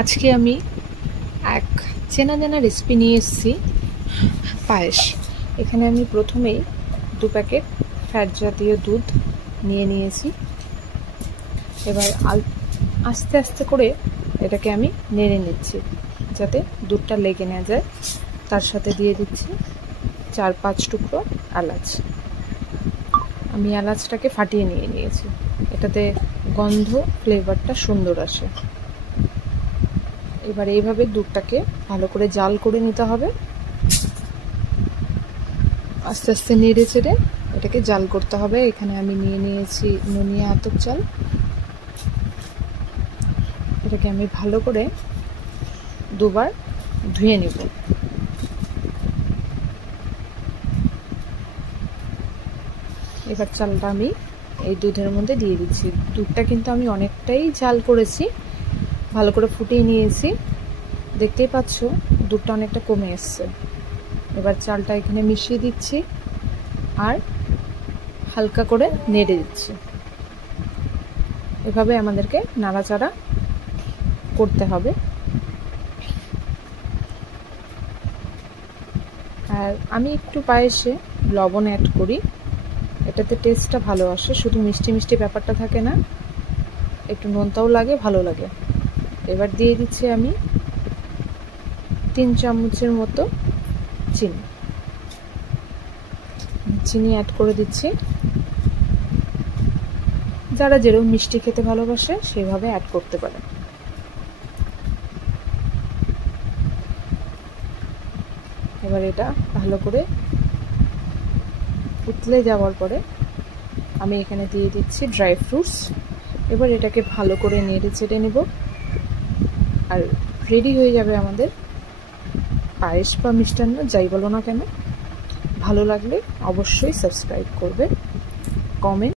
আজকে আমি এক চেনা জানা রেসিপি নিয়ে এসেছি, পায়েস। এখানে আমি প্রথমেই 2 প্যাকেট ফ্যাট জাতীয় দুধ নিয়ে নিয়েছি। এবার আস্তে আস্তে করে এটাকে আমি নেড়ে নিচ্ছি যাতে দুধটা লেগে না যায়। তার সাথে দিয়ে দিচ্ছি 4-5 টুকরো এলাচ। আমি এলাচটাকে ফাটিয়ে নিয়ে নিয়েছি, এটাতে গন্ধ ফ্লেভারটা সুন্দর আসে। এবার এইভাবে দুধটাকে ভালো করে জাল করে নিতে হবে। আস্তে আস্তে নেড়ে চেড়ে এটাকে জাল করতে হবে। এখানে আমি নিয়ে নিয়েছি নুনিয়া আতপ চাল। এটাকে আমি ভালো করে 2 বার ধুয়ে নেব। এবার চালটা আমি এই দুধের মধ্যে দিয়ে দিচ্ছি। দুধটা কিন্তু আমি অনেকটাই জাল করেছি, ভালো করে ফুটিয়ে নিয়েছি। দেখতেই পাচ্ছ দুধটা অনেকটা কমে এসছে। এবার চালটা এখানে মিশিয়ে দিচ্ছি আর হালকা করে নেড়ে দিচ্ছি। এভাবে আমাদেরকে নাড়াচাড়া করতে হবে। আর আমি একটু পায়েসে লবণ অ্যাড করি, এটাতে টেস্টটা ভালো আসে। শুধু মিষ্টি মিষ্টি ব্যাপারটা থাকে না, একটু নোনতাও লাগে, ভালো লাগে। এবার দিয়ে দিচ্ছি আমি 3 চামচের মতো চিনি অ্যাড করে দিচ্ছি। যারা যেরকম মিষ্টি খেতে ভালোবাসে সেভাবে অ্যাড করতে পারে। এবার এটা ভালো করে উতলে যাওয়ার পরে আমি এখানে দিয়ে দিচ্ছি ড্রাই ফ্রুটস। এবার এটাকে ভালো করে নেড়ে চেড়ে নেব আর রেডি হয়ে যাবে আমাদের পায়েস বা মিষ্টান্ন, যাই বলো না কেন। ভালো লাগলে অবশ্যই সাবস্ক্রাইব করবে, কমেন্ট